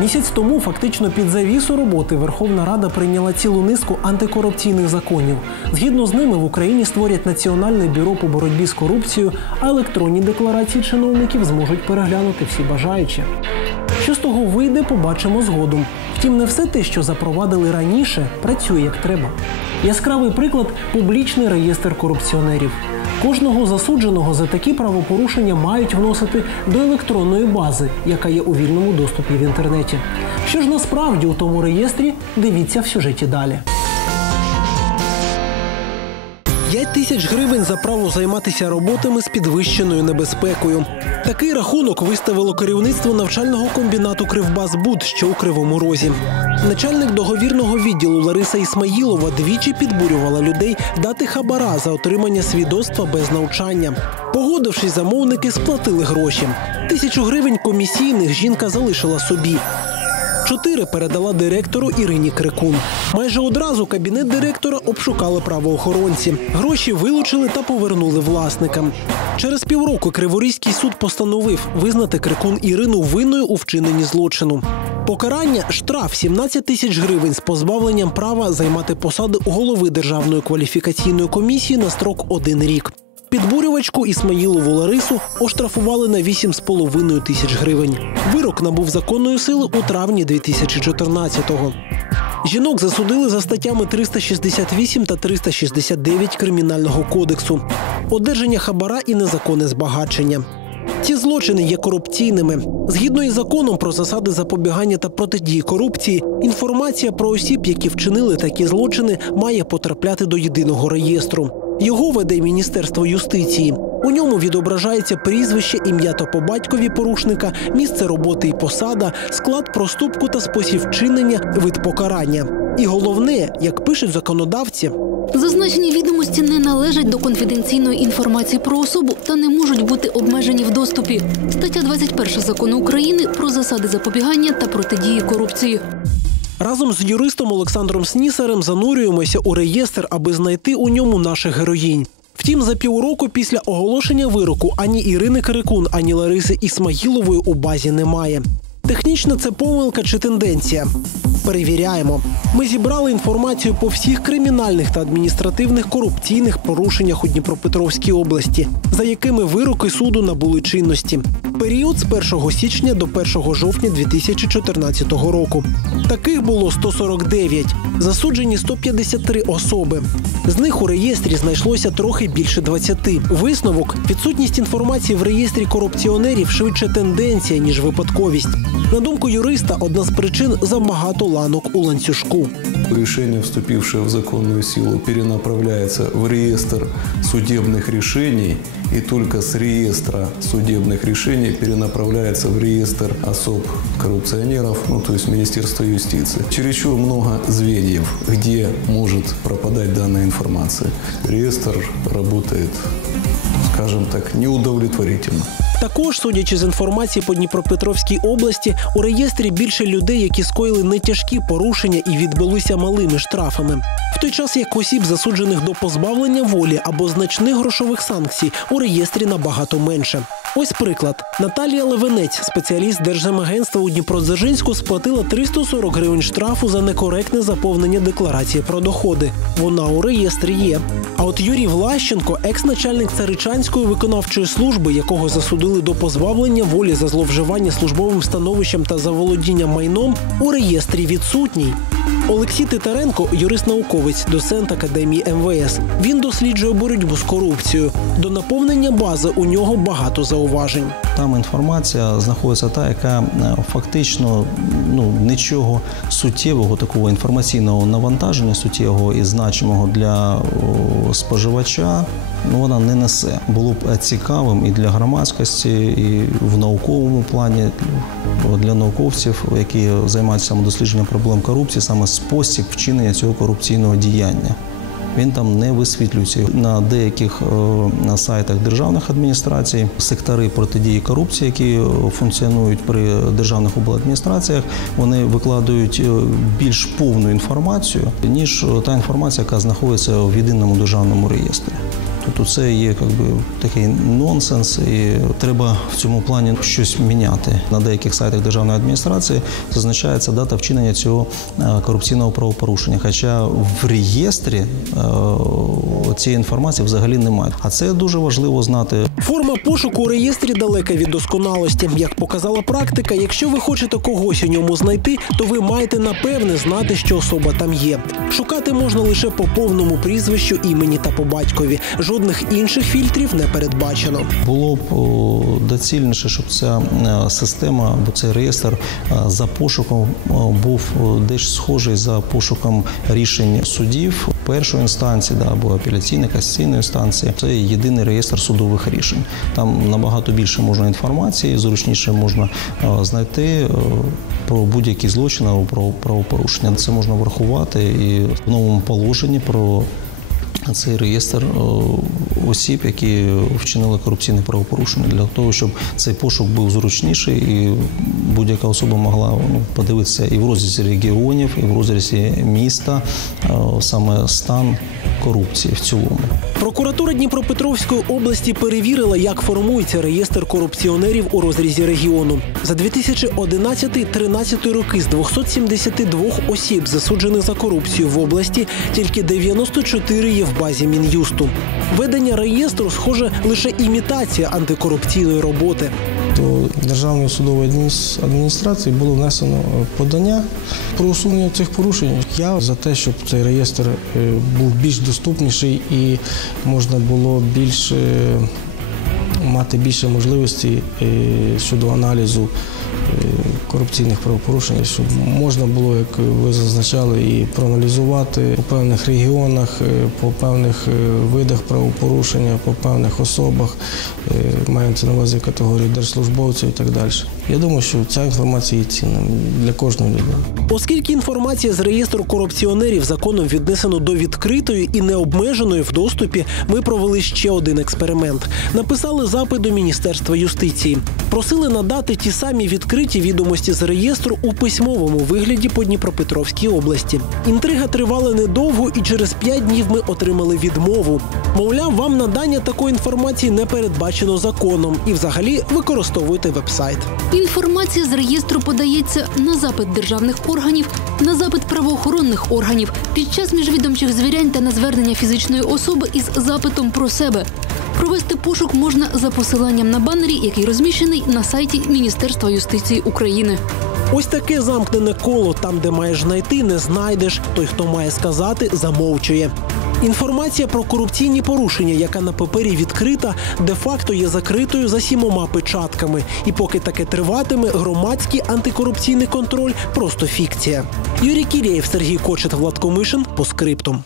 Місяць тому фактично під завісу роботи Верховна Рада прийняла цілу низку антикорупційних законів. Згідно з ними в Україні створять Національне бюро по боротьбі з корупцією, а електронні декларації чиновників зможуть переглянути всі бажаючі. Що з того вийде, побачимо згодом. Втім, не все те, що запровадили раніше, працює як треба. Яскравий приклад – публічний реєстр корупціонерів. Кожного засудженого за такі правопорушення мають вносити до електронної бази, яка є у вільному доступі в інтернеті. Що ж насправді у тому реєстрі, дивіться в сюжеті далі. 5 тисяч гривень за право займатися роботами з підвищеною небезпекою. Такий рахунок виставило керівництво навчального комбінату «Кривбасбуд», що у Кривому Розі. Начальник договірного відділу Лариса Ісмаїлова двічі підбурювала людей дати хабара за отримання свідоцтва без навчання. Погодившись, замовники сплатили гроші. 1000 гривень комісійних жінка залишила собі. 4 передала директору Ірині Крикун. Майже одразу кабінет директора обшукали правоохоронці. Гроші вилучили та повернули власникам. Через півроку Криворізький суд постановив визнати Крикун Ірину винною у вчиненні злочину. Покарання – штраф 17 тисяч гривень з позбавленням права займати посади голови Державної кваліфікаційної комісії на строк 1 рік. Підбурювачку Ісмаїлову Ларису оштрафували на 8,5 тисяч гривень. Вирок набув законної сили у травні 2014-го. Жінок засудили за статтями 368 та 369 Кримінального кодексу. Одержання хабара і незаконне збагачення. Ці злочини є корупційними. Згідно із законом про засади запобігання та протидії корупції, інформація про осіб, які вчинили такі злочини, має потрапляти до єдиного реєстру. Його веде Міністерство юстиції. У ньому відображається прізвище, ім'я та по батькові порушника, місце роботи і посада, склад проступку та спосіб вчинення, вид покарання. І головне, як пишуть законодавці, зазначені відомості не належать до конфіденційної інформації про особу та не можуть бути обмежені в доступі. Стаття 21 Закону України про засади запобігання та протидії корупції. Разом з юристом Олександром Снісарем занурюємося у реєстр, аби знайти у ньому наших героїнь. Втім, за півроку після оголошення вироку ані Ірини Крикун, ані Лариси Ісмаїлової у базі немає. Технічно це помилка чи тенденція? Перевіряємо. Ми зібрали інформацію по всіх кримінальних та адміністративних корупційних порушеннях у Дніпропетровській області, за якими вироки суду набули чинності. Період з 1 січня до 1 жовтня 2014 року. Таких було 149, засуджені 153 особи. З них у реєстрі знайшлося трохи більше 20. Висновок – відсутність інформації в реєстрі корупціонерів швидше тенденція, ніж випадковість. На думку юриста, одна з причин – забагато ланок у ланцюжку. Решение, вступившее в законную силу, перенаправляется в реестр судебных решений, и только с реестра судебных решений перенаправляется в реестр особ-коррупционеров, то есть Министерство юстиции. Чересчур много звеньев, где может пропадать данная информация. Реестр работает, скажем так, неудовлетворительно. Також, судячи з інформації по Дніпропетровській області, у реєстрі більше людей, які скоїли нетяжкі порушення і відбулися малими штрафами. В той час як осіб, засуджених до позбавлення волі або значних грошових санкцій, у реєстрі набагато менше. Ось приклад. Наталія Левенець, спеціаліст Держземагентства у Дніпродзержинську, сплатила 340 гривень штрафу за некоректне заповнення декларації про доходи. Вона у реєстрі є. А от Юрій Влащенко, екс-начальник Царичанської виконавчої служби, якого засудили до позбавлення волі за зловживання службовим становищем та заволодіння майном, у реєстрі відсутній. Олексій Титаренко – юрист-науковець, доцент Академії МВС. Він досліджує боротьбу з корупцією. До наповнення бази у нього багато зауважень. Там інформація знаходиться та, яка фактично нічого суттєвого, такого інформаційного навантаження, суттєвого і значимого для споживача, вона не несе. Було б цікавим і для громадськості, і в науковому плані, для науковців, які займаються дослідженням проблем корупції, саме спосіб вчинення цього корупційного діяння. Він там не висвітлюється. На деяких сайтах державних адміністрацій сектори протидії корупції, які функціонують при державних обладміністраціях, вони викладають більш повну інформацію, ніж та інформація, яка знаходиться в єдиному державному реєстрі. то це є такий нонсенс, і треба в цьому плані щось міняти. На деяких сайтах державної адміністрації зазначається дата вчинення цього корупційного правопорушення, хоча в реєстрі цієї інформації взагалі немає. А це дуже важливо знати. Форма пошуку у реєстрі далека від досконалості. Як показала практика, якщо ви хочете когось у ньому знайти, то ви маєте напевне знати, що особа там є. Шукати можна лише по повному прізвищу, імені та по батькові. Жодних інших фільтрів не передбачено. Було б доцільніше, щоб ця система, або цей реєстр за пошуком був дещо схожий за пошуком рішень судів першої інстанції або апеляційної, касаційної інстанції. Це єдиний реєстр судових рішень. Там набагато більше можна інформації, зручніше можна знайти про будь-які злочини або про правопорушення. Це можна врахувати і в новому положенні про цей реєстр осіб, які вчинили корупційне правопорушення, для того, щоб цей пошук був зручніший і будь-яка особа могла подивитися і в розрізі регіонів, і в розрізі міста саме стан корупції в цілому. Прокуратура Дніпропетровської області перевірила, як формується реєстр корупціонерів у розрізі регіону. За 2011-13 роки з 272 осіб, засуджених за корупцію в області, тільки 94 є в базі Мін'юсту. Ведення реєстру, схоже, лише імітація антикорупційної роботи. До Державної судової адміністрації було внесено подання про усунення цих порушень. Я за те, щоб цей реєстр був більш доступніший і можна було мати більше можливостей щодо аналізу корупційних правопорушень, щоб можна було, як ви зазначали, і проаналізувати по певних регіонах, по певних видах правопорушення, по певних особах, мається на увазі категорію держслужбовців і так далі. Я думаю, що ця інформація є цінна для кожної людини. Оскільки інформація з реєстру корупціонерів законом віднесено до відкритої і необмеженої в доступі, ми провели ще один експеримент. Написали запит до Міністерства юстиції. Просили надати ті самі відкриті відомості з реєстру у письмовому вигляді по Дніпропетровській області. Інтрига тривала недовго, і через 5 днів ми отримали відмову. Мовляв, вам надання такої інформації не передбачено законом і взагалі використовуйте веб-сайт. Інформація з реєстру подається на запит державних органів, на запит правоохоронних органів, під час міжвідомчих звірянь та на звернення фізичної особи із запитом про себе. Провести пошук можна за посиланням на банері, який розміщений на сайті Міністерства юстиції України. Ось таке замкнене коло. Там, де маєш знайти, не знайдеш. Той, хто має сказати, замовчує. Інформація про корупційні порушення, яка на папері відкрита, де-факто є закритою за 7 печатками. І поки таке триватиме, громадський антикорупційний контроль – просто фікція. Юрій Кірєєв, Сергій Кочет, Влад Комишин. По скриптум.